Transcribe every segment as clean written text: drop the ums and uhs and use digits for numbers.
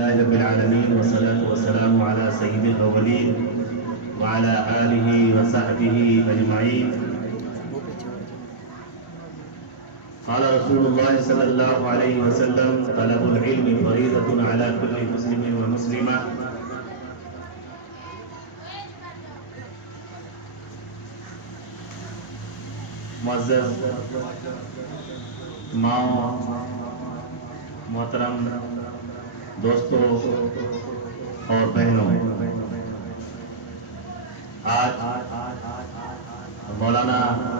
لله رب العالمين والصلاة والسلام على سيد الأولين وعلى آله وصحبه أجمعين. قال رسول الله صلى الله عليه وسلم: طلب العلم فريضة على كل مسلم ومسلمة. معزز ماؤں، محترم دوستوں اور بہنوں، آج مولانا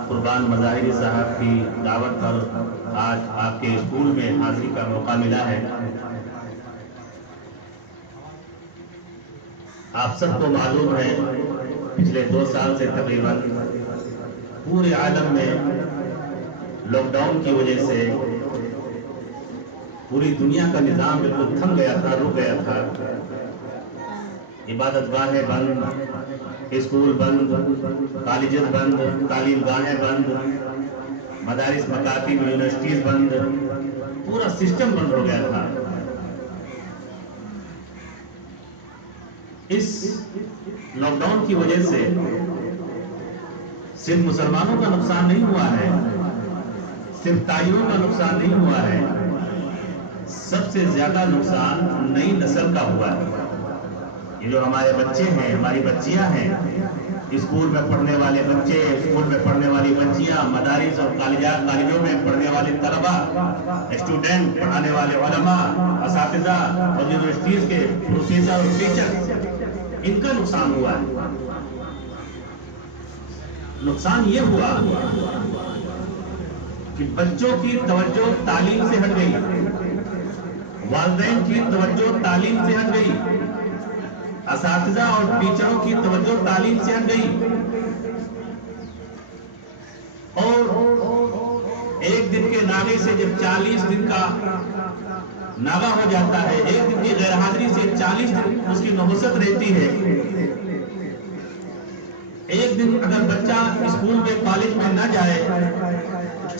قربان مظاہری صاحب کی دعوت پر آج آپ کے اسکول میں حاضری کا موقع ملا ہے. آپ سب کو معلوم ہے پچھلے 2 سال سے تقریباً پورے عالم میں لاک ڈاؤن کی وجہ سے پوری دنیا کا نظام بالکل تھم گیا تھا، رک گیا تھا. عبادت گاہیں بند، اسکول بند، کالجز بند، تعلیم گاہیں بند، مدارس مکاتب یونیورسٹیز بند، پورا سسٹم بند ہو گیا تھا. اس لاک ڈاؤن کی وجہ سے صرف مسلمانوں کا نقصان نہیں ہوا ہے، صرف تائیوں کا نقصان نہیں ہوا ہے، سب سے زیادہ نقصان نئی نسل کا ہوا ہے. یہ جو ہمارے بچے ہیں، ہماری بچیاں ہیں، اسکول میں پڑھنے والے بچے، اسکول میں پڑھنے والی بچیاں، مدارس اور کالجوں میں پڑھنے والے طلبہ، اسٹوڈنٹ، پڑھانے والے علماء، اساتذہ اور یونیورسٹیز کے پروفیسر اور ٹیچر، ان کا نقصان ہوا ہے. نقصان یہ ہوا کہ بچوں کی توجہ تعلیم سے ہٹ گئی، والدین کی توجہ تعلیم سے ہٹ گئی، اساتذہ اور ٹیچروں کی توجہ تعلیم سے ہٹ گئی، اور ایک دن کے ناغے سے جب 40 دن کا ناغہ ہو جاتا ہے، ایک دن کی غیر حاضری سے 40 دن اس کی نحوست رہتی ہے. ایک دن اگر بچہ اسکول میں کالج میں نہ جائے،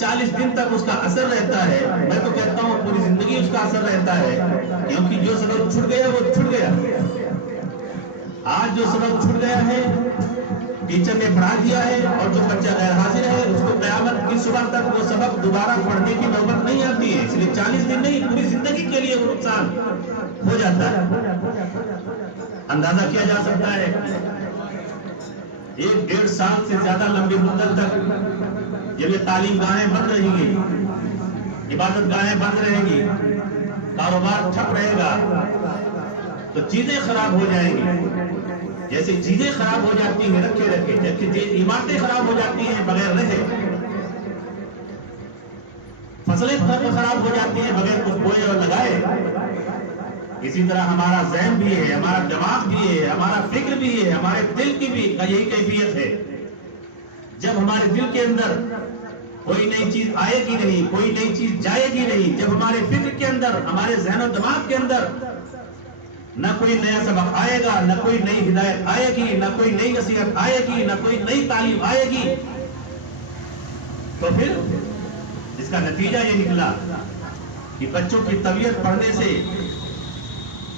40 دن تک اس کا اثر رہتا ہے. میں تو کہتا ہوں پوری زندگی اس کا اثر رہتا ہے، کیونکہ جو سبق چھوٹ گیا وہ چھوٹ گیا. آج جو سبق چھوٹ گیا ہے ٹیچر نے پڑھا دیا ہے، اور جو بچہ غیر حاضر ہے اس کو قیامت کی صبح تک وہ سبق دوبارہ پڑھنے کی نوبت نہیں آتی ہے. اس لیے 40 دن نہیں، پوری زندگی کے لیے وہ نقصان ہو جاتا ہے. اندازہ کیا جا سکتا ہے 1-1.5 سال سے زیادہ لمبی مدت تک جب یہ تعلیم گاہیں بند رہیں گی، عبادت گاہیں بند رہیں گی، کاروبار ٹھپ رہے گا، تو چیزیں خراب ہو جائیں گی. جیسے چیزیں خراب ہو جاتی ہیں رکھے رکھے، جبکہ عمارتیں خراب ہو جاتی ہیں بغیر رہے، فصلیں خراب ہو جاتی ہیں بغیر کچھ بوئے اور لگائے. اسی طرح ہمارا ذہن بھی ہے، ہمارا دماغ بھی ہے، ہمارا فکر بھی ہے، ہمارے دل کی بھی یہی کیفیت ہے. جب ہمارے دل کے اندر کوئی نئی چیز آئے گی نہیں، کوئی نئی چیز جائے گی نہیں، جب ہمارے فکر کے اندر، ہمارے ذہن و دماغ کے اندر نہ کوئی نیا سبق آئے گا، نہ کوئی نئی ہدایت آئے گی، نہ کوئی نئی نصیحت آئے گی، نہ کوئی نئی تعلیم آئے گی، تو پھر اس کا نتیجہ یہ نکلا کہ بچوں کی طبیعت پڑھنے سے،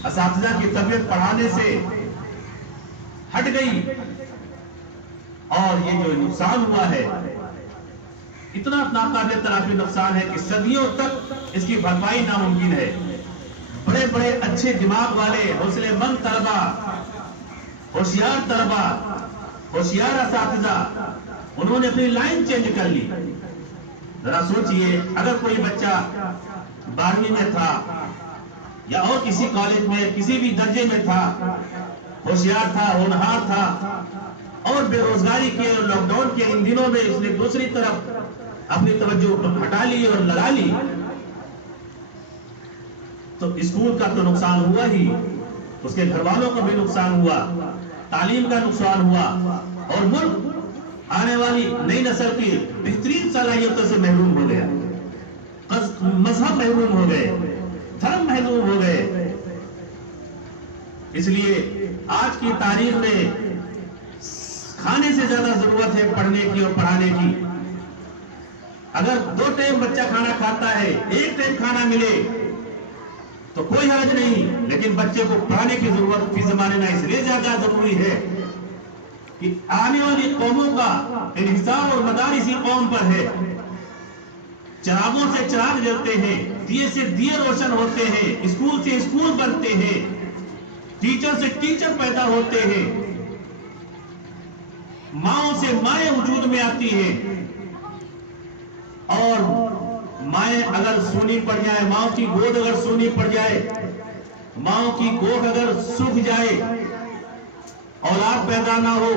اساتذہ کی طبیعت پڑھانے سے ہٹ گئی. اور یہ جو نقصان ہوا ہے اتنا ناقابل تلافی نقصان ہے کہ صدیوں تک اس کی بھرپائی ناممکن ہے. بڑے بڑے اچھے دماغ والے، حوصلے مند طلبہ، ہوشیار طلبہ، ہوشیار اساتذہ، انہوں نے اپنی لائن چینج کر لی. ذرا سوچئے، اگر کوئی بچہ 12ویں میں تھا یا اور کسی کالج میں کسی بھی درجے میں تھا، ہوشیار تھا، ہونہار تھا، اور بے روزگاری کے اور لاک ڈاؤن کے ان دنوں میں اس نے دوسری طرف اپنی توجہ ہٹا لی اور لگا لی، تو اسکول کا تو نقصان ہوا ہی، اس کے گھر والوں کا بھی نقصان ہوا، تعلیم کا نقصان ہوا، اور ملک آنے والی نئی نسل کی بہترین صلاحیتوں سے محروم ہو گیا. مذہب محروم ہو گئے، دھرم محروم ہو گئے. اس لیے آج کی تاریخ میں کھانے سے زیادہ ضرورت ہے پڑھنے کی اور پڑھانے کی. اگر 2 ٹائم بچہ کھانا کھاتا ہے، 1 ٹائم کھانا ملے تو کوئی حرج نہیں، لیکن بچے کو پڑھانے کی ضرورت فی زمانے میں اس لیے زیادہ ضروری ہے کہ آنے والی قوموں کا انحصار اور مدار اسی قوم پر ہے. چراغوں سے چراغ جلتے ہیں, دیے سے دیے روشن ہوتے ہیں, اسکول سے اسکول بنتے ہیں, ٹیچر سے ٹیچر پیدا ہوتے ہیں, ماؤں سے مائیں وجود میں آتی ہیں. اور مائیں اگر سونی پڑ جائے, ماؤں کی گود اگر سونی پڑ جائے, ماؤں کی گود اگر سوکھ جائے, اولاد پیدا نہ ہو,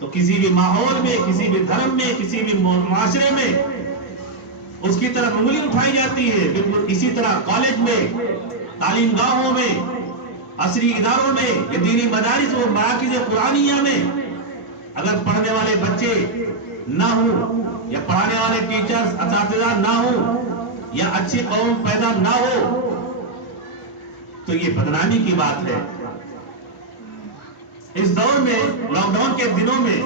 تو کسی بھی ماحول میں, کسی بھی دھرم میں, کسی بھی معاشرے میں اس کی طرف انگلی اٹھائی جاتی ہے. بالکل اسی طرح کالج میں, تعلیم گاہوں میں, عصری اداروں میں, یا دینی مدارس و مراکز قرآنیہ میں اگر پڑھنے والے بچے نہ ہوں, یا پڑھانے والے ٹیچرز اساتذہ نہ ہوں, یا اچھی قوم پیدا نہ ہو, تو یہ بدنامی کی بات ہے. اس دور میں, لاک ڈاؤن کے دنوں میں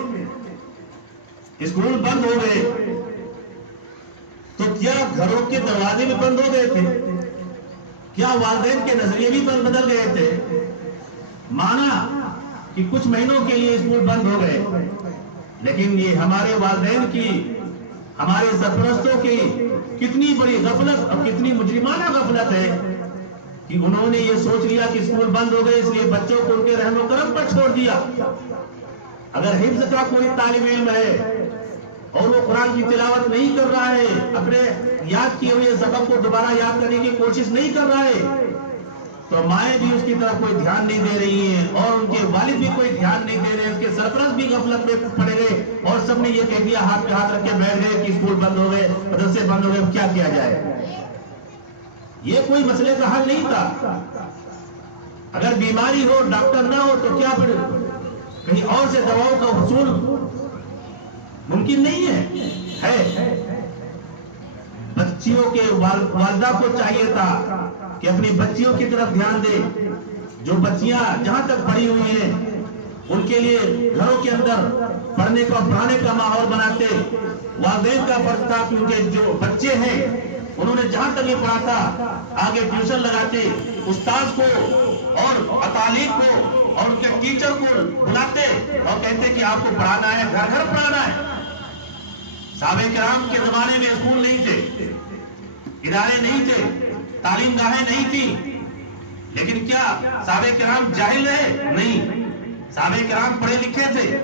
اسکول بند ہو گئے, تو کیا گھروں کے دروازے بھی بند ہو گئے تھے؟ کیا والدین کے نظریے بھی بدل گئے تھے؟ مانا کہ کچھ مہینوں کے لیے اسکول بند ہو گئے, لیکن یہ ہمارے والدین کی, ہمارے سرپرستوں کی کتنی بڑی غفلت اور کتنی مجرمانہ غفلت ہے کہ انہوں نے یہ سوچ لیا کہ اسکول بند ہو گئے اس لیے بچوں کو ان کے رحم و کرم پر چھوڑ دیا. اگر حفظ کا کوئی طالب علم ہے اور وہ قرآن کی تلاوت نہیں کر رہا ہے, اپنے یاد کیے ہوئے سبق کو دوبارہ یاد کرنے کی کوشش نہیں کر رہا ہے, تو مائیں بھی اس کی طرف کوئی دھیان نہیں دے رہی ہیں, اور ان کے والد بھی کوئی دھیان نہیں دے رہے ہیں, اس کے سرپرست بھی غفلت میں پڑے گئے, اور سب نے یہ کہہ دیا, ہاتھ پہ ہاتھ رکھ کے بیٹھ گئے کہ اسکول بند ہو گئے, مدرسے بند ہو گئے, کیا کیا جائے. یہ کوئی مسئلے کا حل نہیں تھا. اگر بیماری ہو, ڈاکٹر نہ ہو, تو کیا پھر کہیں اور سے دواؤں کا حصول ممکن نہیں ہے. بچیوں کے والدہ کو چاہیے تھا کہ اپنی بچیوں کی طرف دھیان دے. جو بچیاں جہاں تک پڑھی ہوئی ہیں ان کے لیے گھروں کے اندر پڑھنے کا پڑھانے کا ماحول بناتے. والدین کا فرض تھا کہ ان کے جو بچے ہیں انہوں نے جہاں تک یہ پڑھا تھا آگے ٹیوشن لگاتے, استاذ کو اور اطالب کو اور ان کے ٹیچر کو بلاتے اور کہتے کہ آپ کو پڑھانا ہے, گھر گھر پڑھانا ہے. صحابہ کرام کے زمانے میں اسکول نہیں تھے, ادارے نہیں تھے, تعلیم گاہیں نہیں تھی, لیکن کیا صحابہ کرام جاہل رہے؟ نہیں, صحابہ کرام پڑھے لکھے تھے.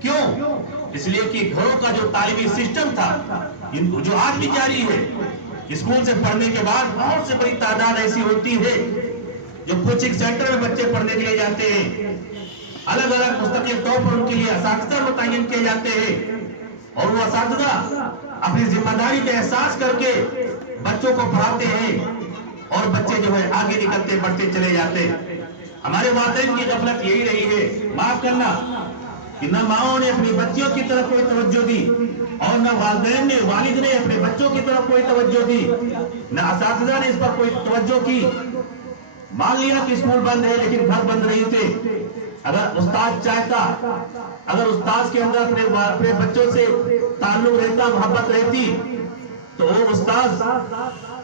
کیوں؟ اس لیے کہ گھروں کا جو تعلیمی سسٹم تھا جو آج بھی جاری ہے, اسکول سے پڑھنے کے بعد بہت سے بڑی تعداد ایسی ہوتی ہے جو کوچنگ سینٹر میں بچے پڑھنے کے لیے جاتے ہیں, الگ الگ مستقل طور پر ان کے لیے اساتذہ متعین کیے جاتے ہیں, اور وہ اساتذہ اپنی ذمہ داری کا احساس کر کے بچوں کو پڑھاتے ہیں, اور بچے جو ہے آگے نکلتے بڑھتے چلے جاتے. ہمارے والدین کی غفلت یہی رہی ہے, معاف کرنا, کہ نہ ماؤں نے اپنی بچیوں کی طرف کوئی توجہ دی, اور نہ والدین نے, والد نے اپنے بچوں کی طرف کوئی توجہ دی, نہ اساتذہ نے اس پر کوئی توجہ کی. مان لیا کہ اسکول بند ہے لیکن گھر بند نہیں تھے. اگر استاد چاہتا, اگر استاذ کے اندر اپنے بچوں سے تعلق رہتا, محبت رہتی, تو وہ استاذ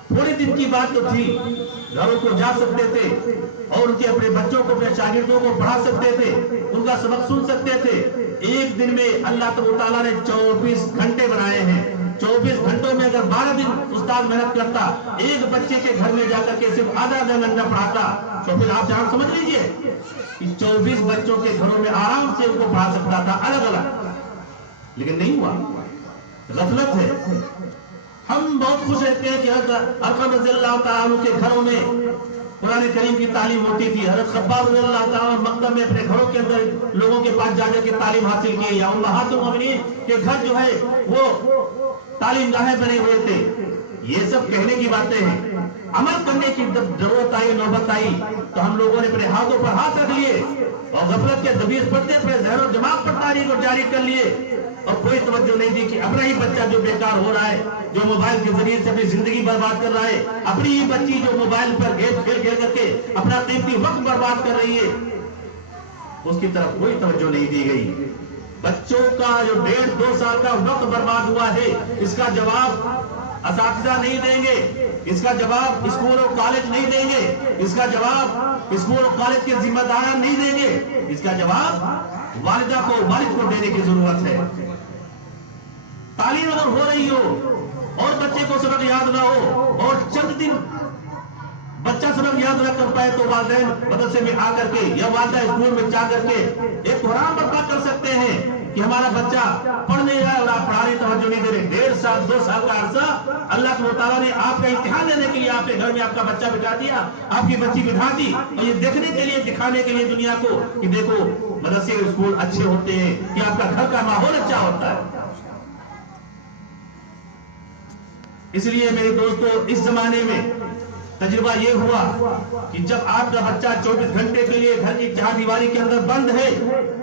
تھوڑے دن کی بات تو تھی, گھروں کو جا سکتے تھے اور ان کے اپنے بچوں کو, اپنے شاگردوں کو پڑھا سکتے تھے, ان کا سبق سن سکتے تھے. ایک دن میں اللہ تعالیٰ نے 24 گھنٹے بنائے ہیں. 24 گھنٹوں میں اگر 12 دن استاد محنت کرتا, ایک بچے کے گھر میں جا کر کے صرف آدھا گھنٹہ پڑھاتا, تو پھر آپ جہاں سمجھ لیجئے کہ 24 بچوں کے گھروں میں آرام سے ان کو پڑھا سکتا تھا الگ الگ. لیکن نہیں ہوا, غفلت ہے. ہم بہت خوش رہتے ہیں کہ حضرت ارقم رضی اللہ تعالیٰ عنہ کے گھروں میں قرآن کریم کی تعلیم ہوتی تھی. حضرت خباب رضی اللہ تعالیٰ مکتب میں اپنے گھروں کے اندر لوگوں کے پاس جا کر کے تعلیم حاصل کی, یا امہات المؤمنین کے گھر جو ہے وہ تعلیم گاہیں بنے ہوئے تھے. یہ سب کہنے کی باتیں ہیں. عمل کرنے کی ضرورت آئی, نوبت آئی, تو ہم لوگوں نے اپنے ہاتھوں پر ہاتھ رکھ لیے اور غفلت کے دبیر پڑتے اپنے ذہن و دماغ پر تاریخ کو جاری کر لیے, اور کوئی توجہ نہیں دی کہ اپنا ہی بچہ جو بیکار ہو رہا ہے, جو موبائل کے ذریعے سے اپنی زندگی برباد کر رہا ہے, اپنی ہی بچی جو موبائل پر گیم کھیل کر کے اپنا قیمتی وقت برباد کر رہی ہے, اس کی طرف کوئی توجہ نہیں دی گئی. بچوں کا جو 1.5-2 سال کا وقت برباد ہوا ہے, اس کا جواب اساتذہ نہیں دیں گے, اس کا جواب اسکول اور کالج نہیں دیں گے، اس کا جواب اسکول اور کالج کے ذمہ داران نہیں دیں گے، اس کا جواب والدہ کو، والد کو دینے کی ضرورت ہے۔ تعلیم اگر ہو رہی ہو اور بچے کو سبق یاد نہ ہو اور چند دن بچہ سبق یاد نہ کر پائے تو والدین مدرسے میں آ کر کے یا والدہ اسکول میں جا کر کے ایک قرآن برپا کر سکتے ہیں کہ ہمارا بچہ پڑھنے جائے اور آپ پڑھانے توجہ نہیں دے رہے۔ 1.5 سال 2 سال کا عرصہ اللہ تعالیٰ نے آپ کا امتحان لینے کے لیے آپ کے گھر میں آپ کا بچہ بٹھا دیا، آپ کی بچی بٹھا دی، اور یہ دیکھنے کے لیے، دکھانے کے لیے دنیا کو کہ دیکھو مدرسے اور اسکول اچھے ہوتے ہیں، کہ آپ کا گھر کا ماحول اچھا ہوتا ہے۔ اس لیے میرے دوستو، اس زمانے میں تجربہ یہ ہوا کہ جب آپ کا بچہ 24 گھنٹے کے لیے گھر کی چار دیواری کے اندر بند ہے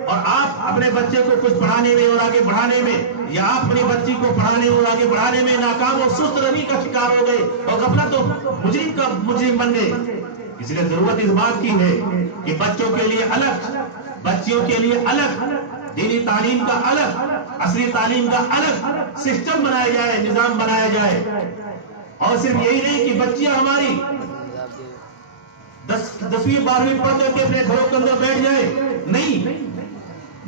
اور آپ اپنے بچے کو کچھ پڑھانے میں اور آگے بڑھانے میں، یا آپ اپنی بچی کو پڑھانے اور آگے بڑھانے میں ناکام اور سست روی کا شکار ہو گئے اور غفلت و مجرم بن گئے، اس لیے ضرورت اس بات کی ہے کہ بچوں کے لیے الگ، بچیوں کے لیے الگ، دینی تعلیم کا الگ، عصری تعلیم کا الگ سسٹم بنایا جائے، نظام بنایا جائے۔ اور صرف یہی نہیں کہ بچیاں ہماری 10ویں 12ویں پڑھ کر کے اپنے گھروں کے اندر بیٹھ جائے، نہیں،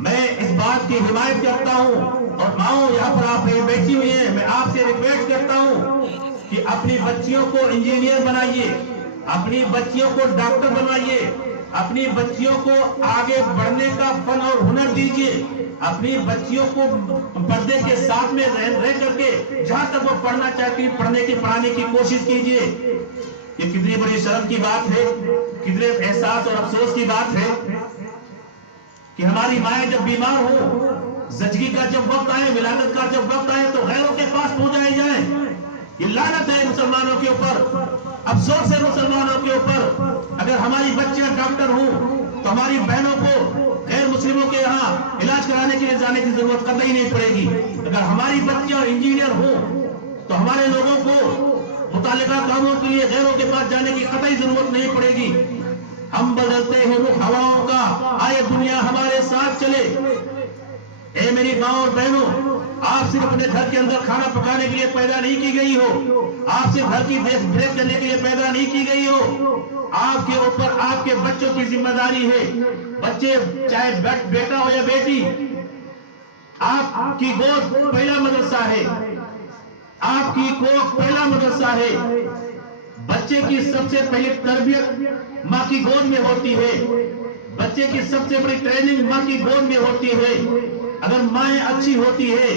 میں اس بات کی حمایت کرتا ہوں، اور ماؤں یہاں پر آپ بیٹھی ہوئی ہیں، میں آپ سے ریکویسٹ کرتا ہوں کہ اپنی بچیوں کو انجینئر بنائیے، اپنی بچیوں کو ڈاکٹر بنائیے، اپنی بچیوں کو آگے بڑھنے کا فن اور ہنر دیجیے، اپنی بچیوں کو پردے کے ساتھ میں رہ کر کے جہاں تک وہ پڑھنا چاہتی پڑھانے کی کوشش کیجیے۔ یہ کتنی بڑی شرم کی بات ہے، کتنے احساس اور افسوس کی بات ہے کہ ہماری مائیں جب بیمار ہوں، زچگی کا جب وقت آئے، ولادت کا جب وقت آئے تو غیروں کے پاس پہنچائے جائیں۔ یہ لعنت ہے مسلمانوں کے اوپر، افسوس ہے مسلمانوں کے اوپر۔ اگر ہماری بچیاں ڈاکٹر ہوں تو ہماری بہنوں کو غیر مسلموں کے یہاں علاج کرانے کے لیے جانے کی ضرورت قطعی نہیں پڑے گی۔ اگر ہماری بچیاں انجینئر ہوں تو ہمارے لوگوں کو متعلقہ کاموں کے لیے غیروں کے پاس جانے کی قطعی ضرورت نہیں پڑے گی۔ ہم بدلتے ہیں رخ ہواؤں کا، آئے دنیا ہمارے ساتھ چلے۔ اے میری ماں اور بہنوں، آپ صرف اپنے گھر کے اندر کھانا پکانے کے لیے پیدا نہیں کی گئی ہو، آپ صرف گھر کی دیکھ ریکھ کرنے کے لیے پیدا نہیں کی گئی ہو، آپ کے اوپر آپ کے بچوں کی ذمہ داری ہے۔ بچے چاہے بیٹا ہو یا بیٹی، آپ کی گود پہلا مدرسہ ہے، آپ کی کوکھ پہلا مدرسہ ہے۔ بچے کی سب سے پہلی تربیت ماں کی گود میں ہوتی ہے، بچے کی سب سے بڑی ٹریننگ ماں کی گود میں ہوتی ہے۔ اگر مائیں اچھی ہوتی ہے،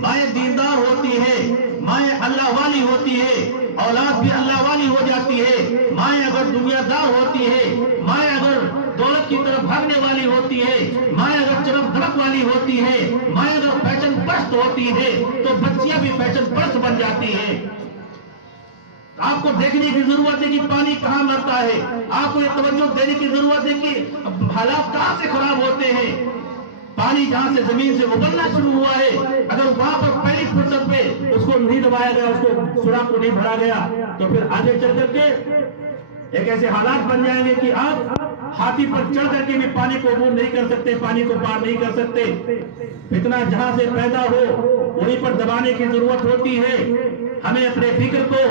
مائیں دیندار ہوتی ہے، مائیں اللہ والی ہوتی ہے، اولاد بھی اللہ والی ہو جاتی ہے۔ مائیں اگر دنیا دار ہوتی ہے، مائیں اگر دولت کی طرف بھاگنے والی ہوتی ہے، مائیں اگر چمک دھمک والی ہوتی ہے، مائیں اگر فیشن پرست ہوتی ہے تو بچیاں بھی فیشن پرست بن جاتی ہیں۔ آپ کو دیکھنے کی ضرورت ہے کہ پانی کہاں مرتا ہے، آپ کو یہ توجہ دینے کی ضرورت ہے کہ حالات کہاں سے خراب ہوتے ہیں۔ پانی جہاں سے زمین سے ابلنا شروع ہوا ہے، اگر وہاں پر پہلی فرصت پہ اس کو نہیں دبایا گیا، اس کو سوراخ کو نہیں بھرا گیا، تو پھر آگے چل کر کے ایک ایسے حالات بن جائیں گے کہ آپ ہاتھی پر چڑھ کر کے بھی پانی کو عبور نہیں کر سکتے، پانی کو پار نہیں کر سکتے۔ فتنہ جہاں سے پیدا ہو وہیں پر دبانے کی ضرورت ہوتی ہے۔ ہمیں اپنے فکر کو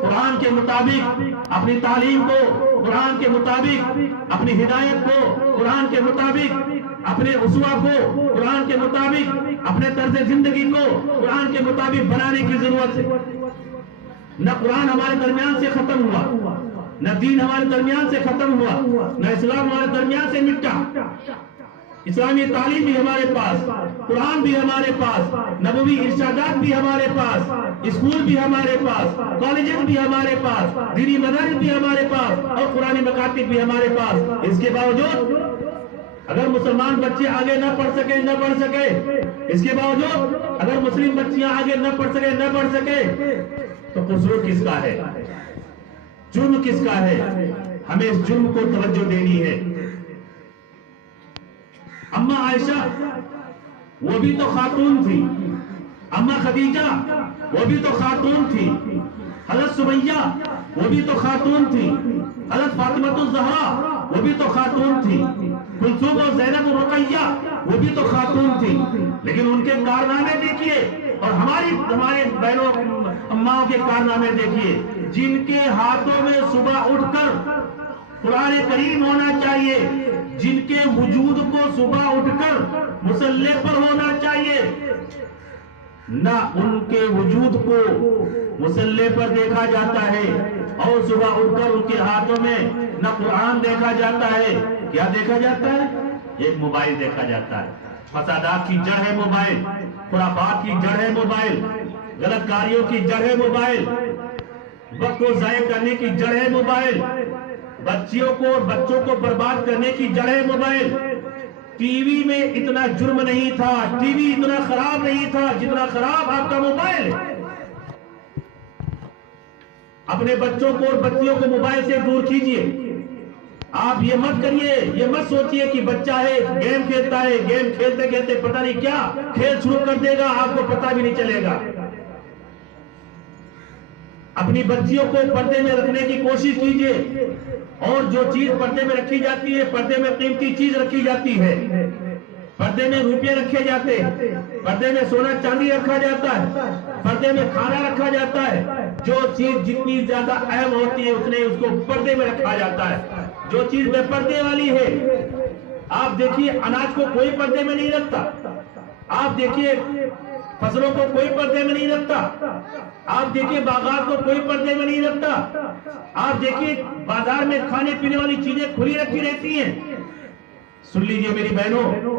قرآن کے مطابق، اپنی تعلیم کو قرآن کے مطابق، اپنی ہدایت کو قرآن کے مطابق، اپنے اسوہ کو قرآن کے مطابق، اپنے طرز زندگی کو قرآن کے مطابق بنانے کی ضرورت ہے۔ نہ قرآن ہمارے درمیان سے ختم ہوا، نہ دین ہمارے درمیان سے ختم ہوا، نہ اسلام ہمارے درمیان سے مٹا۔ اسلامی تعلیم بھی ہمارے پاس، قرآن بھی ہمارے پاس، نبوی ارشادات بھی ہمارے پاس، اسکول بھی ہمارے پاس، کالجز بھی ہمارے پاس، دینی مدارس بھی ہمارے پاس، اور قرآنی مکاتب بھی ہمارے پاس۔ اس کے باوجود اگر مسلمان بچے آگے نہ پڑھ سکے، اس کے باوجود اگر مسلم بچیاں آگے نہ پڑھ سکے تو قصور کس کا ہے، جرم کس کا ہے؟ ہمیں اس جرم کو توجہ دینی ہے۔ اماں عائشہ وہ بھی تو خاتون تھی، اماں خدیجہ وہ بھی تو خاتون تھی، حضرت سمیہ وہ بھی تو خاتون تھی، حضرت فاطمہ الزہرا وہ بھی تو خاتون تھی، کلثوم اور زینب و رقیہ وہ بھی تو خاتون تھی، لیکن ان کے کارنامے دیکھیے اور ہمارے بہنوں اماؤں کے کارنامے دیکھیے۔ جن کے ہاتھوں میں صبح اٹھ کر قرآن کریم ہونا چاہیے، جن کے وجود کو صبح اٹھ کر مصلی پر ہونا چاہیے، نہ ان کے وجود کو مصلی پر دیکھا جاتا ہے، اور صبح اٹھ کر ان کے ہاتھوں میں نہ قرآن دیکھا جاتا ہے۔ کیا دیکھا جاتا ہے؟ ایک موبائل دیکھا جاتا ہے۔ فسادات کی جڑ ہے موبائل، خرافات کی جڑ ہے موبائل، غلط کاریوں کی جڑ ہے موبائل، وقت کو ضائع کرنے کی جڑ ہے موبائل، بچیوں کو اور بچوں کو برباد کرنے کی جڑ ہے موبائل۔ ٹی وی میں اتنا جرم نہیں تھا، ٹی وی اتنا خراب نہیں تھا جتنا خراب آپ کا موبائل ہے۔ اپنے بچوں کو اور بچیوں کو موبائل سے دور کیجئے۔ آپ یہ مت کریے، یہ مت سوچئے کہ بچہ ہے گیم کھیلتا ہے، گیم کھیلتے کھیلتے پتہ نہیں کیا کھیل شروع کر دے گا، آپ کو پتہ بھی نہیں چلے گا۔ اپنی بچیوں کو پردے میں رکھنے کی کوشش کیجئے، اور جو چیز پردے میں رکھی جاتی ہے، پردے میں قیمتی چیز رکھی جاتی ہے، پردے میں روپے رکھے جاتے ہیں، پردے میں سونا چاندی رکھا جاتا ہے، پردے میں کھانا رکھا جاتا ہے۔ جو چیز جتنی زیادہ اہم ہوتی ہے اتنے اس کو پردے میں رکھا جاتا ہے۔ جو چیز بے پردے والی ہے، آپ دیکھیے اناج کو کوئی پردے میں نہیں رکھتا، آپ دیکھیے فصلوں کو کوئی پردے میں نہیں رکھتا، آپ دیکھیے باغات کو کوئی پردے میں نہیں رکھتا، آپ دیکھیے بازار میں کھانے پینے والی چیزیں کھلی رکھی رہتی ہیں۔ سن لیجئے میری بہنوں،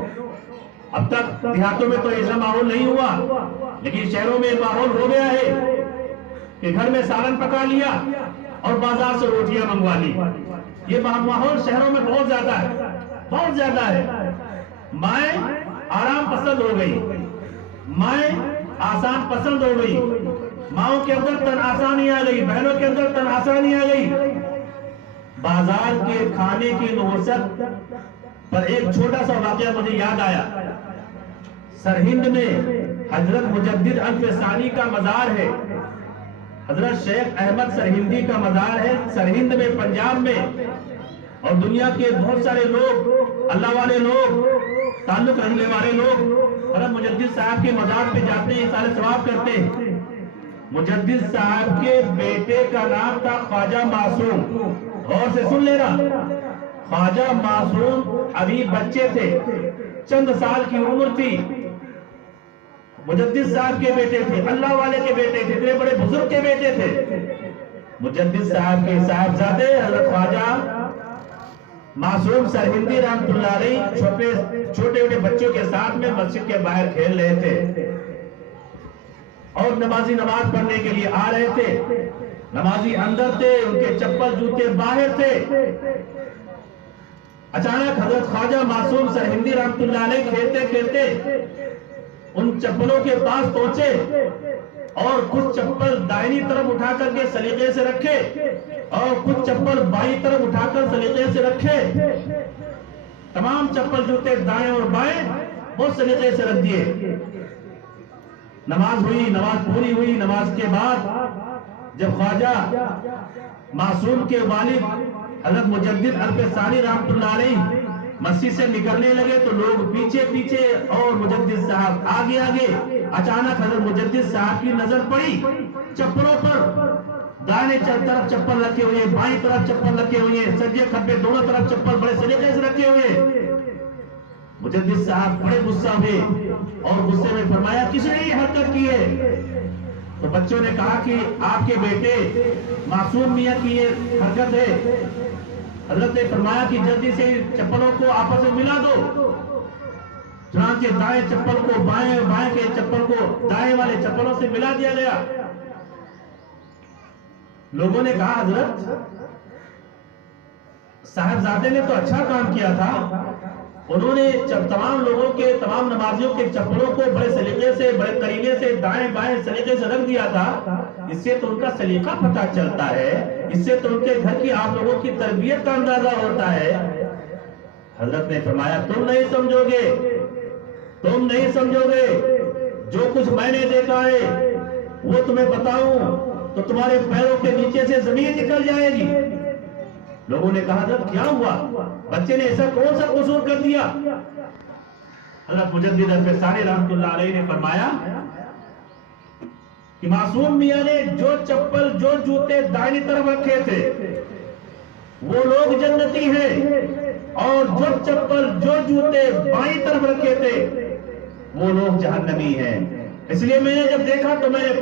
اب تک دیہاتوں میں تو ایسا ماحول نہیں ہوا، لیکن شہروں میں ماحول ہو گیا ہے کہ گھر میں سالن پکا لیا اور بازار سے روٹیاں منگوا لی۔ یہ ماحول شہروں میں بہت زیادہ ہے، بہت زیادہ ہے۔ مائیں آرام پسند ہو گئی، مائیں آسان پسند ہو گئی، ماؤں کے اندر تن آسانی آ گئی، بہنوں کے اندر تن آسانی آ گئی۔ بازار کے کھانے کی نوست پر ایک چھوٹا سا واقعہ مجھے یاد آیا۔ سرہند میں حضرت مجدد الف ثانی کا مزار ہے، حضرت شیخ احمد سرہندی کا مزار ہے سرہند میں، پنجاب میں، اور دنیا کے بہت سارے لوگ، اللہ والے لوگ، تعلق رکھنے والے لوگ حضرت مجدد صاحب کے مزار پہ جاتے ہیں، سارے ثواب کرتے ہیں۔ مجدد صاحب کے بیٹے کا نام تھا خواجہ معصوم، غور سے سن لینا، خواجہ معصوم ابھی بچے تھے، چند سال کی عمر تھی، مجدد صاحب کے بیٹے تھے، اللہ والے کے بیٹے تھے، اتنے بڑے بزرگ کے بیٹے تھے۔ مجدد صاحب کے صاحبزادے حضرت خواجہ معصوم سرہندی رحمت اللہ علیہ چھوٹے چھوٹے بچوں کے ساتھ میں مسجد کے باہر کھیل رہے تھے، اور نمازی نماز پڑھنے کے لیے آ رہے تھے۔ نمازی اندر تھے، ان کے چپل جوتے باہر تھے۔ اچانک حضرت خواجہ معصوم سرہندی رحمت اللہ علیہ کھیلتے کھیلتے ان چپلوں کے پاس پہنچے، اور کچھ چپل دائنی طرف اٹھا کر کے سلیقے سے رکھے، اور کچھ چپل بائیں طرف اٹھا کر سلیقے سے رکھے۔ تمام چپل جوتے دائیں اور بائیں بہت سلیقے سے رکھ دیے۔ نماز ہوئی، نماز پوری ہوئی۔ نماز کے بعد جب خواجہ معصوم کے والد حضرت مجدد الف ثانی رحمت اللہ علیہ مسجد سے نکلنے لگے تو لوگ پیچھے پیچھے اور مجدد صاحب آگے آگے۔ اچانک حضرت مجدد صاحب کی نظر پڑی چپلوں پر، دائیں طرف چپل رکھے ہوئے، بائیں طرف چپل رکھے ہوئے، سجے کھبے دونوں طرف چپل بڑے سلیقے سے رکھے ہوئے۔ مجدد صاحب بڑے غصہ ہوئے اور غصے میں فرمایا کس نے یہ حرکت کی ہے؟ تو بچوں نے کہا کہ آپ کے بیٹے معصوم میاں کی یہ حرکت ہے۔ حضرت نے فرمایا کہ جلدی سے چپلوں کو آپس میں ملا دو۔ چنانچہ دائیں چپل کو بائیں، بائیں کے چپل کو دائیں والے چپلوں سے ملا دیا گیا۔ لوگوں نے کہا حضرت صاحبزادے نے تو اچھا کام کیا تھا، انہوں نے تمام لوگوں کے، تمام نمازیوں کے چپلوں کو بڑے سلیقے سے، بڑے طریقے سے دائیں بائیں سلیقے سے رکھ دیا تھا، اس سے تو ان کا سلیقہ پتہ چلتا ہے، اس سے تو ان کے گھر کی آپ لوگوں کی تربیت کا اندازہ ہوتا ہے۔ حضرت نے فرمایا تم نہیں سمجھو گے، تم نہیں سمجھو گے، جو کچھ میں نے دیکھا ہے وہ تمہیں بتاؤں تو تمہارے پیروں کے نیچے سے زمین نکل جائے گی۔ لوگوں نے کہا حضرت کیا ہوا؟ بچے نے ایسا کون سا قصور کر دیا؟ حضرت مجدد الف ثانی رحمت اللہ علیہ نے فرمایا کہ معصوم میاں نے جو چپل جو جوتے دائنی طرف رکھے تھے وہ لوگ جنتی ہیں، اور جو چپل جو جوتے بائیں طرف رکھے تھے وہ لوگ جہنمی ہیں۔ اس لیے میں نے جب دیکھا تو میں نے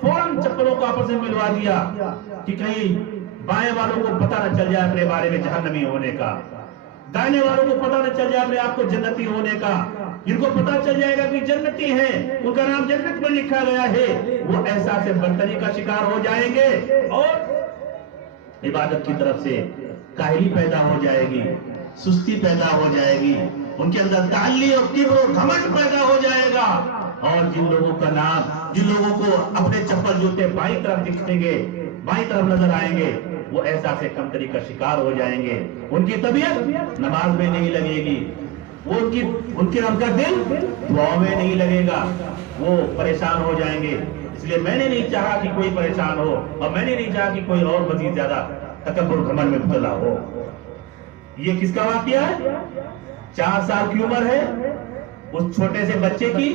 فوراً چپلوں کو آپس میں ملوا دیا کہ کہیں بائیں والوں کو پتہ نہ چل جائے اپنے بارے میں جہنمی ہونے کا، دائنے والوں کو پتہ نہ چل جائے اپنے آپ کو جنتی ہونے کا۔ جن کو پتہ چل جائے گا کہ جنتی ہیں، ان کا نام جنت میں لکھا گیا ہے، وہ احساس برتری کا شکار ہو جائیں گے اور عبادت کی طرف سے کاہلی پیدا ہو جائے گی، سستی پیدا ہو جائے گی، ان کے اندر تعلی اور کبر و گھمنڈ پیدا ہو جائے گا۔ اور جن لوگوں کا نام، جن لوگوں کو اپنے چپل جوتے بائیں طرف دکھیں گے، بائیں طرف نظر آئیں گے، وہ احساس کمتری کا شکار ہو جائیں گے، ان کی طبیعت نماز میں نہیں لگے گی، وہ ان کا دل دعاؤں میں نہیں لگے گا، وہ پریشان ہو جائیں گے۔ اس لیے میں نے نہیں چاہا کہ کوئی پریشان ہو، اور میں نے نہیں چاہا کہ کوئی اور مزید زیادہ تکبر و گھمنڈ میں مبتلا ہو۔ یہ کس کا واقعہ ہے؟ 4 سال کی عمر ہے اس چھوٹے سے بچے کی،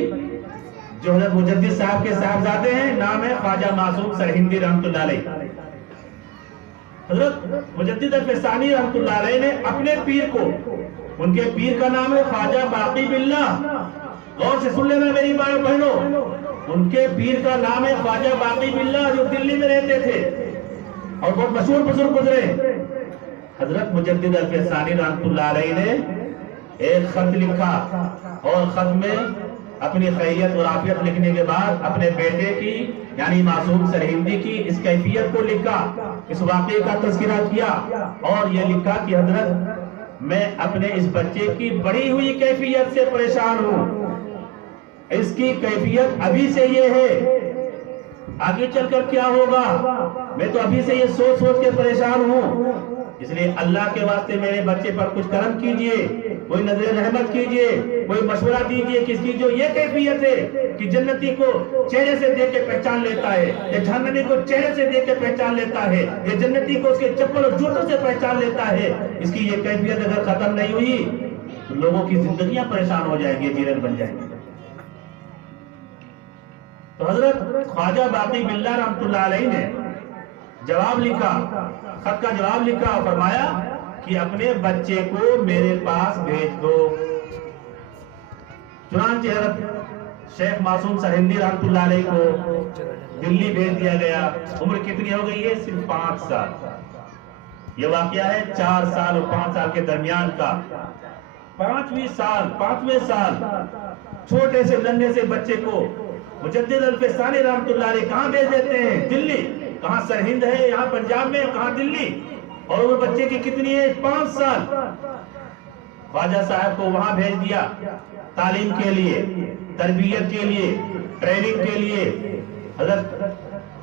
جو حضرت مجدد صاحب کے صاحبزادے ہیں، نام ہے خواجہ معصوم سرہندی رحمۃ اللہ علیہ۔ حضرت مجدد الفسانی رحمۃ اللہ علیہ نے اپنے پیر کو، ان کے پیر کا نام ہے خواجہ باقی باللہ، غور سے سن لینا میری بھائیوں بہنوں، ان کے پیر کا نام ہے خواجہ باقی باللہ، جو دلی میں رہتے تھے اور بہت مشہور بزرگ گزرے۔ حضرت مجدد الفسانی رحمۃ اللہ علیہ نے ایک خط لکھا، اور خط میں اپنی خیریت اور عافیت لکھنے کے بعد اپنے بیٹے کی یعنی معصوم سرہندی کی اس کیفیت کو لکھا، اس واقعے کا تذکرہ کیا، اور یہ لکھا کہ حضرت میں اپنے اس بچے کی بڑی ہوئی کیفیت سے پریشان ہوں، اس کی کیفیت ابھی سے یہ ہے، آگے چل کر کیا ہوگا میں تو ابھی سے یہ سوچ سوچ کے پریشان ہوں۔ اس لیے اللہ کے واسطے میرے بچے پر کچھ کرم کیجئے، کوئی نظر رحمت کیجئے، کوئی مشورہ دیجئے کہ اس کی جو یہ کیفیت ہے کہ جنتی کو چہرے سے دیکھ کے پہچان لیتا ہے، یا جہنمی کو چہرے سے دیکھ کے پہچان لیتا ہے، یا جنتی کو اس کے چپل اور جوتوں سے پہچان لیتا ہے، اس کی یہ کیفیت اگر ختم نہیں ہوئی تو لوگوں کی زندگیاں پریشان ہو جائیں گی، جیرن بن جائیں گی۔ تو حضرت خواجہ باقی باللہ رحمۃ اللہ علیہ نے جواب لکھا، خط کا جواب لکھا، اور فرمایا کہ اپنے بچے کو میرے پاس بھیج دو۔ چنانچہ حضرت شیخ معصوم سرہندی رحمۃ اللہ علیہ کو دلی بھیج دیا گیا۔ عمر کتنی ہو گئی ہے؟ صرف 5 سال۔ یہ واقعہ ہے 4 سال اور 5 سال کے درمیان کا۔ 5ویں سال چھوٹے سے ننھے سے بچے کو مجدد الفسانی رحمۃ اللہ علیہ کہاں بھیج دیتے ہیں؟ دلی۔ کہاں سرہند ہے؟ یہاں پنجاب میں، کہاں دلی؟ اور وہ بچے کی کتنی ہے؟ 5 سال۔ خواجہ صاحب کو وہاں بھیج دیا تعلیم کے لیے، تربیت کے لیے، ٹریننگ کے لیے۔ حضرت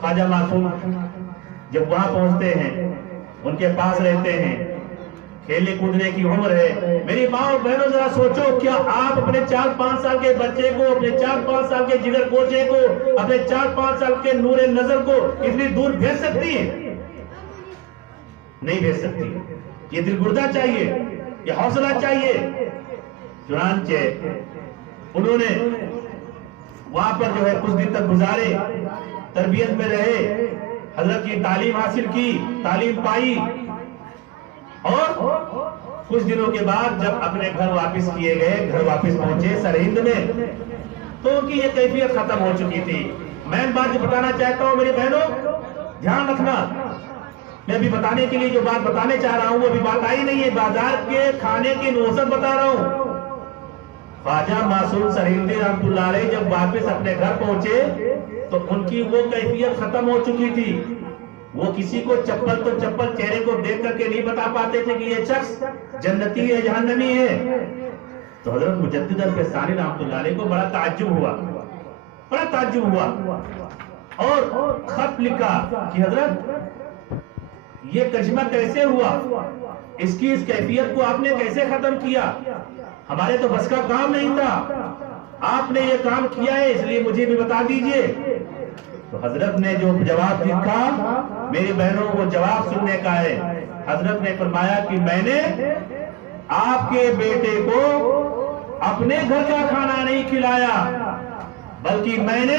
خواجہ معصوم جب وہاں پہنچتے ہیں، ان کے پاس رہتے ہیں، کھیلنے کودنے کی عمر ہے۔ میری ماں اور بہنوں ذرا سوچو، کیا آپ اپنے 4-5 سال کے بچے کو، اپنے 4-5 سال کے جگر کوچے کو، اپنے 4-5 سال کے نور نظر کو اتنی دور بھیج سکتی ہیں؟ نہیں بھیج سکتی۔ یہ دل گردہ چاہیے، یہ حوصلہ چاہیے۔ چنانچہ انہوں نے وہاں پر جو ہے کچھ دن تک گزارے، تربیت میں رہے، حضرت کی تعلیم حاصل کی، تعلیم پائی، اور کچھ دنوں کے بعد جب اپنے گھر واپس کیے گئے، گھر واپس پہنچے سرہند میں، تو ان کی یہ کیفیت ختم ہو چکی تھی۔ میں بات بتانا چاہتا ہوں میری بہنوں، دھیان رکھنا، میں ابھی بتانے کے لیے جو بات بتانے چاہ رہا ہوں وہ ابھی بات آئی نہیں ہے، بازار کے کھانے کی نوسط بتا رہا ہوں۔ خواجہ معصوم سرہندی رحمۃ اللہ علیہ جب واپس اپنے گھر پہنچے تو ان کی وہ کیفیت ختم ہو چکی تھی۔ وہ کسی کو چپل تو چپل چہرے کو دیکھ کر کے نہیں بتا پاتے تھے کہ یہ شخص جنتی ہے، جہنمی ہے۔ تو حضرت مجدد الفسانی رحمۃ اللہ علیہ کو بڑا تعجب ہوا، اور خط لکھا کہ حضرت یہ کجمہ کیسے ہوا، اس کی اس کیفیت کو آپ نے کیسے ختم کیا؟ ہمارے تو بس کا کام نہیں تھا، آپ نے یہ کام کیا ہے، اس لیے مجھے بھی بتا دیجئے۔ تو حضرت نے جو جواب لکھا، میری بہنوں کو جواب سننے کا ہے۔ حضرت نے فرمایا کہ میں نے آپ کے بیٹے کو اپنے گھر کا کھانا نہیں کھلایا، بلکہ میں نے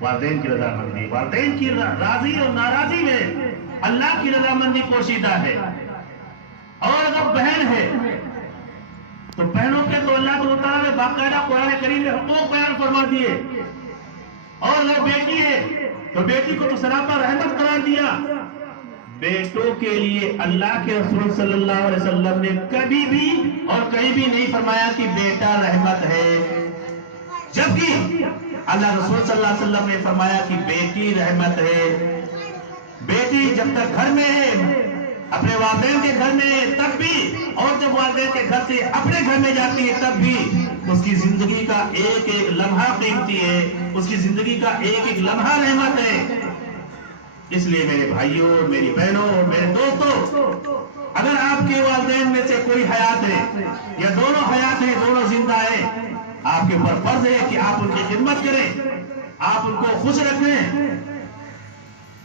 والدین کی رضامندی، والدین کی راضی اور ناراضی میں اللہ کی رضامندی پوشیدہ ہے۔ اور اگر بہن ہے تو بہنوں کے تو اللہ تعالیٰ نے باقاعدہ قرآن کریم میں حقوق بیان فرما دیے، اور اگر بیٹی ہے تو بیٹی کو تو سراپا رحمت قرار دیا۔ بیٹوں کے لیے اللہ کے رسول صلی اللہ علیہ وسلم نے کبھی بھی اور کہیں بھی نہیں فرمایا کہ بیٹا رحمت ہے، جبکہ اللہ رسول صلی اللہ علیہ وسلم نے فرمایا کہ بیٹی رحمت ہے۔ بیٹی جب تک گھر میں ہے، اپنے والدین کے گھر میں ہے تب بھی، اور جب والدین کے گھر سے اپنے گھر میں جاتی ہے تب بھی اس کی زندگی کا ایک ایک لمحہ قیمتی ہے، اس کی زندگی کا ایک ایک لمحہ رحمت ہے۔ اس لیے میرے بھائیوں، میری بہنوں، میرے دوستوں، اگر آپ کے والدین میں سے کوئی حیات ہے یا دونوں حیات ہیں، دونوں زندہ ہیں، آپ کے اوپر فرض ہے کہ آپ ان کی خدمت کریں، آپ ان کو خوش رکھیں۔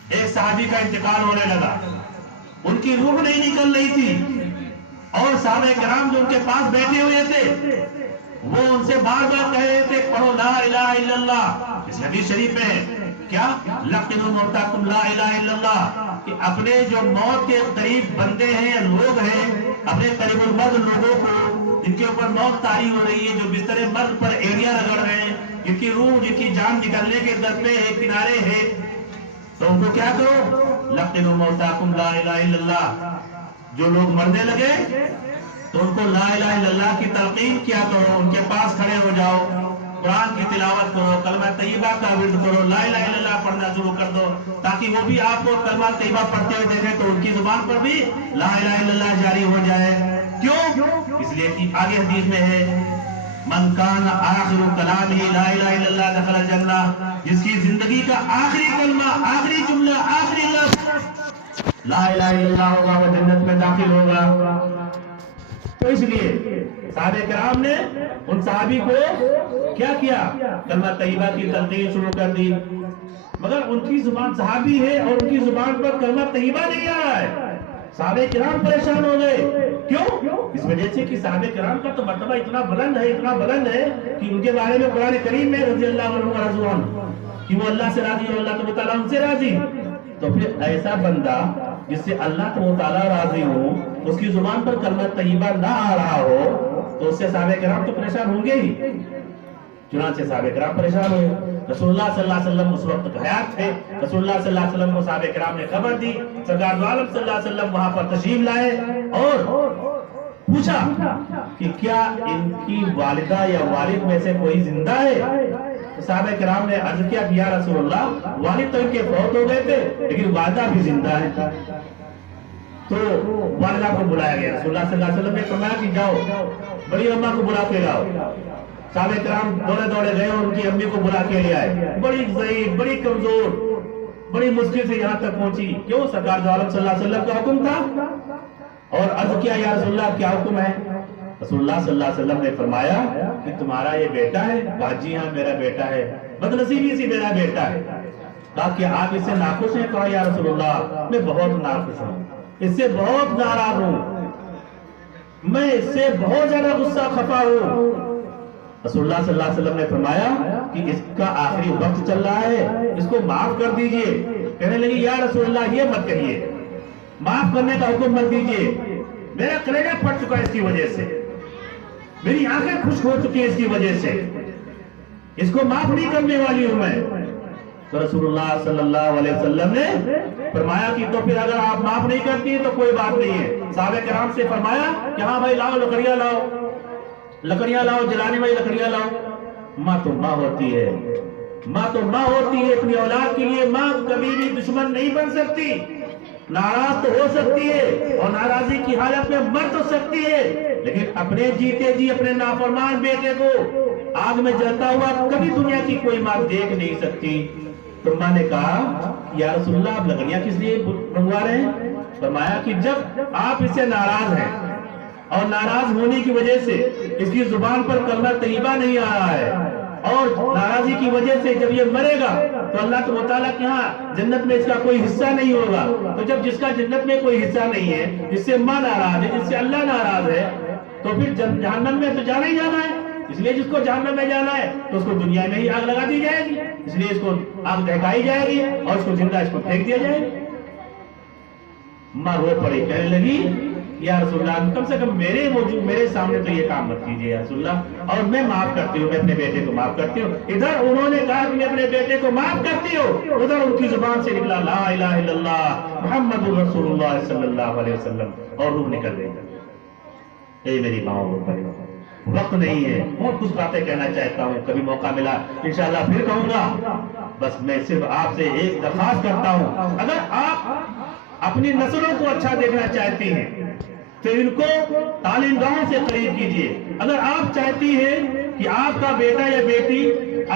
ایک صحابی کا انتقال ہونے لگا، ان کی روح نہیں نکل رہی تھی، اور صحابہ کرام جو ان کے پاس بیٹھے ہوئے تھے وہ ان سے بار بار کہہ رہے تھے پڑھو لا الہ الا اللہ۔ اس حدیث شریف میں ہے کیا لقنوا موتاکم لا الہ الا اللہ، کہ اپنے جو موت کے قریب بندے ہیں، لوگ ہیں، اپنے قریب المرد لوگوں کو جن کے اوپر موت طاری ہو رہی ہے، جو بستر مرد پر ایڑیاں رگڑ رہے ہیں، جن کی روح، جن کی جان نکلنے کے در پہ ہے، کنارے ہے، تو ان کو کیا کرو، لقنوا موتاکم لا الہ الا اللہ۔ جو لوگ مرنے لگے تو ان کو لا الہ الا اللہ کی تلقین کیا کرو، ان کے پاس کھڑے ہو جاؤ، قرآن کی تلاوت کرو، کلمہ طیبہ کا ورد کرو، لا الہ الا اللہ پڑھنا شروع کر دو، تاکہ وہ بھی آپ کو کلمہ طیبہ پڑھتے ہوئے دیکھیں تو ان کی زبان پر بھی لا الہ الا اللہ جاری ہو جائے۔ کیوں؟ اس لیے کہ آگے حدیث میں ہے من کان آخر کلامہ لا الہ الا اللہ دخل الجنہ، جس کی زندگی کا آخری کلمہ، آخری جملہ، آخری لفظ لا الہ الا اللہ ہوگا، وہ جنت میں داخل ہوگا۔ تو اس لیے صحابہ کرام نے ان صحابی کو کیا کیا، کلمہ طیبہ کی تلقین شروع کر دی، مگر ان کی زبان صحابی ہے اور ان کی زبان پر کلمہ طیبہ نہیں آ رہا ہے۔ صحابہ کرام پریشان ہو گئے، کیوں؟ اس وجہ سے کہ صحابہ کرام کا تو مرتبہ اتنا بلند ہے، اتنا بلند ہے کہ ان کے بارے میں قرآن کریم میں رضی اللہ عنہ ورضوا عنہ، کہ وہ اللہ سے راضی اور اللہ تعالیٰ ان سے راضی۔ تو پھر ایسا بندہ جس سے اللہ تعالیٰ راضی ہو، اس کی زبان پر کلمہ طیبہ نہ آ رہا ہو، تو اس سے صحابہ کرام تو پریشان ہوں گے ہی۔ چنانچہ صحابہ کرام پریشان ہوئے، رسول اللہ صلی اللہ علیہ وسلم اس وقت حیات تھے، رسول اللہ صلی اللہ علیہ وسلم کو صحابہ کرام نے خبر دی، سرکار دو عالم صلی اللہ علیہ وسلم وہاں پر تشریف لائے اور پوچھا کہ کیا ان کی والدہ یا والد میں سے کوئی زندہ ہے؟ صحابہ کرام نے عرض کیا کہ یا رسول اللہ، والد تو ان کے فوت ہو گئے تھے لیکن والدہ بھی زندہ ہے۔ تو والدہ کو بلایا گیا، رسول اللہ صلی اللہ علیہ وسلم نے فرمایا کہ جاؤ بڑی اماں کو بلا کے لاؤ۔ صحابہ کرام دوڑے دوڑے گئے اور ان کی امی کو بلا کے لے آئے، بڑی ضعیف، بڑی کمزور، بڑی مشکل سے یہاں تک پہنچی۔ کیوں؟ سرکار دو عالم صلی اللہ علیہ وسلم کا حکم تھا، اور عرض کیا یا رسول اللہ کیا حکم ہے؟ رسول اللہ صلی اللہ علیہ وسلم نے فرمایا کہ تمہارا یہ بیٹا ہے؟ جی ہاں میرا بیٹا ہے، بدنصیبی سے میرا بیٹا ہے۔ کہا کہ آپ اس سے ناخوش ہیں؟ کہا یا رسول اللہ میں بہت ناخوش ہوں، اس سے بہت ناراض ہوں، میں اس سے بہت زیادہ غصہ خفا ہوں۔ رسول اللہ صلی اللہ علیہ وسلم نے فرمایا کہ اس کا آخری وقت چل رہا ہے، اس کو معاف کر دیجئے۔ کہنے لگی یا رسول اللہ یہ مت کہیے، معاف کرنے کا حکم مت دیجئے، میرا کلیجہ پھٹ چکا ہے اس کی وجہ سے، میری آنکھیں خشک ہو چکی ہیں اس کی وجہ سے، اس کو معاف نہیں کرنے والی ہوں میں۔ تو رسول اللہ صلی اللہ علیہ وسلم نے فرمایا کہ تو پھر اگر آپ معاف نہیں کرتی ہیں تو کوئی بات نہیں ہے۔ صحابہ کرام سے فرمایا کہ ہاں بھائی لاؤ لکڑیاں لاؤ، لکڑیاں لاؤ، جلانے والی لکڑیاں لاؤ۔ ماں تو ماں ہوتی ہے، ماں تو ماں ہوتی ہے، اپنی اولاد کے لیے ماں کبھی بھی دشمن نہیں بن سکتی، ناراض تو ہو سکتی ہے اور ناراضی کی حالت میں مر تو سکتی ہے، لیکن اپنے جیتے جی اپنے نافرمان بیٹے کو آگ میں جلتا ہوا کبھی دنیا کی کوئی ماں دیکھ نہیں سکتی۔ تو ماں نے کہا یا رسول اللہ آپ لکڑیاں کس لیے منگوا رہے ہیں؟ فرمایا کہ جب آپ اس سے ناراض ہیں اور ناراض ہونے کی وجہ سے اس کی زبان پر کلمہ طیبہ نہیں آ رہا ہے، اور ناراضی کی وجہ سے جب یہ مرے گا تو اللہ تعالیٰ کے ہاں جنت میں اس کا کوئی حصہ نہیں ہوگا۔ تو جب جس کا جنت میں کوئی حصہ نہیں ہے، جس سے ماں ناراض ہے، جس سے اللہ ناراض ہے، تو پھر جہنم میں تو جانا ہی جانا ہے۔ اس لیے جس کو جہنم میں جانا ہے تو اس کو دنیا میں ہی آگ لگا دی جائے گی، اس لیے اس کو آگ دہکائی جائے گی اور اس کو زندہ اس کو پھینک دیا جائے گا۔ ماں رو پڑی، کہنے لگی یا رسول اللہ کم سے کم میرے سامنے تو یہ کام مت کیجیے یا رسول اللہ، اور میں معاف کرتی ہوں، میں اپنے بیٹے کو معاف کرتی ہوں۔ ادھر انہوں نے کہا کہ میں اپنے بیٹے کو معاف کرتی ہوں، ادھر ان کی زبان سے نکلا لا الہ الا اللہ محمد رسول اللہ صلی اللہ علیہ وسلم، اور روح نکل گئی۔ اے میری ماؤں، وقت نہیں ہے، بہت کچھ باتیں کہنا چاہتا ہوں، کبھی موقع ملا انشاءاللہ پھر کہوں گا۔ بس میں صرف آپ سے ایک درخواست کرتا ہوں، اگر آپ اپنی نسلوں کو اچھا دیکھنا چاہتی ہیں تو ان کو تعلیم گاہوں سے قریب کیجیے۔ اگر آپ چاہتی ہیں کہ آپ کا بیٹا یا بیٹی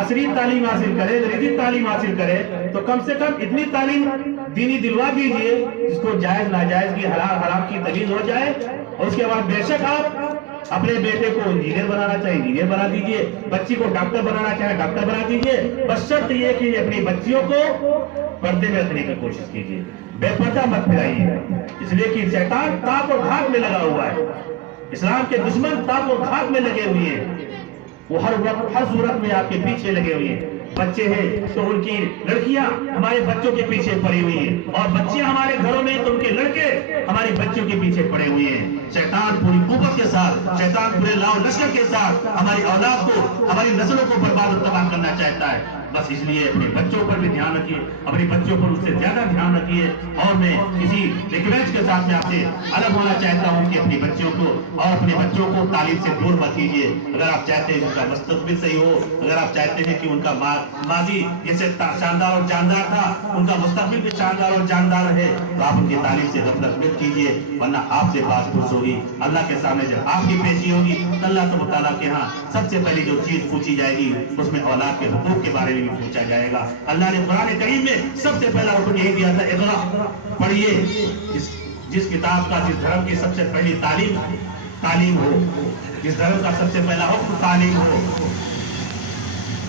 عصری تعلیم حاصل کرے، انگریزی تعلیم حاصل کرے، تو کم سے کم اتنی تعلیم دینی دلوا دیجیے جس کو جائز ناجائز کی حلال حرام کی تمیز ہو جائے، اور اس کے بعد بے شک آپ اپنے بیٹے کو انجینئر بنانا چاہے انجینئر بنا دیجیے، بچی کو ڈاکٹر بنانا چاہے ڈاکٹر بنا دیجیے، بس شرط یہ کہ اپنی بچیوں کو پردے میں رکھنے کی کوشش کیجیے، بے پردہ مت پھرائیے، اس لیے کہ شیطان تاپ اور گھاٹ میں لگا ہوا ہے، اسلام کے دشمن تاپ اور گھاٹ میں لگے ہوئے ہیں، وہ ہر وقت ہر صورت میں آپ کے پیچھے لگے ہوئے ہیں۔ بچے ہیں تو ان کی لڑکیاں ہمارے بچوں کے پیچھے پڑی ہوئی ہیں، اور بچیاں ہمارے گھروں میں تو ان کے لڑکے ہماری بچیوں کے پیچھے پڑے ہوئے ہیں۔ شیطان پوری قوت کے ساتھ، شیطان پورے لاؤ لشکر کے ساتھ ہماری اولاد کو، ہماری نسلوں کو برباد و تباہ کرنا چاہتا ہے۔ بس اس لیے اپنے بچوں پر بھی دھیان رکھیے، اپنے بچوں پر اس سے زیادہ دھیان رکھیے، اور میں کسی ریکویسٹ کے ساتھ میں آپ سے الگ ہونا چاہتا ہوں کہ اپنی بچوں کو اور اپنے بچوں کو تعلیم سے دور مت کیجیے۔ اگر آپ چاہتے ہیں ان کا مستقبل صحیح ہو، اگر آپ چاہتے ہیں کہ ان کا ماضی جیسے شاندار اور جاندار تھا، ان کا مستقبل بھی شاندار اور جاندار رہے، تو آپ ان کی تعلیم سے غفلت مت کیجیے، ورنہ آپ سے بات پوچھ ہوگی اللہ کے سامنے جب آپ کی پیشی ہوگی، اللہ تعالیٰ کے ہاں سب سے پہلی جو چیز پوچھی جائے گی اس میں اولاد کے حقوق کے بارے میں بھی پوچھا جائے گا۔ اللہ نے قرآن کریم میں سب سے پہلا حکم یہی دیا تھا، اقرا، پڑھیے، جس کتاب کا، جس دھرم کی سب سے پہلی تعلیم ہو، جس دھرم کا سب سے پہلا حکم تعلیم ہو،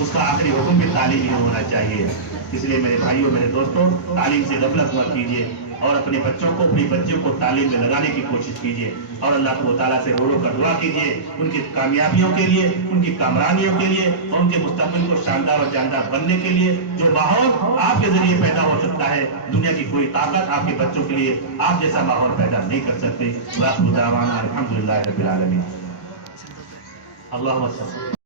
اس کا آخری حکم بھی تعلیم ہی ہونا چاہیے۔ اس لیے میرے بھائیوں، میرے دوستوں، تعلیم سے غفلت مت کیجیے، اور اپنے بچوں کو، اپنی بچیوں کو تعلیم میں لگانے کی کوشش کیجیے، اور اللہ تعالیٰ سے رو رو کر دعا کیجیے ان کی کامیابیوں کے لیے، ان کی کامرانیوں کے لیے، اور ان کے مستقبل کو شاندار اور جاندار بننے کے لیے۔ جو ماحول آپ کے ذریعے پیدا ہو سکتا ہے، دنیا کی کوئی طاقت آپ کے بچوں کے لیے آپ جیسا ماحول پیدا نہیں کر سکتے۔ وآخر دعوانا الحمدللہ رب العالمین۔ اللہم صل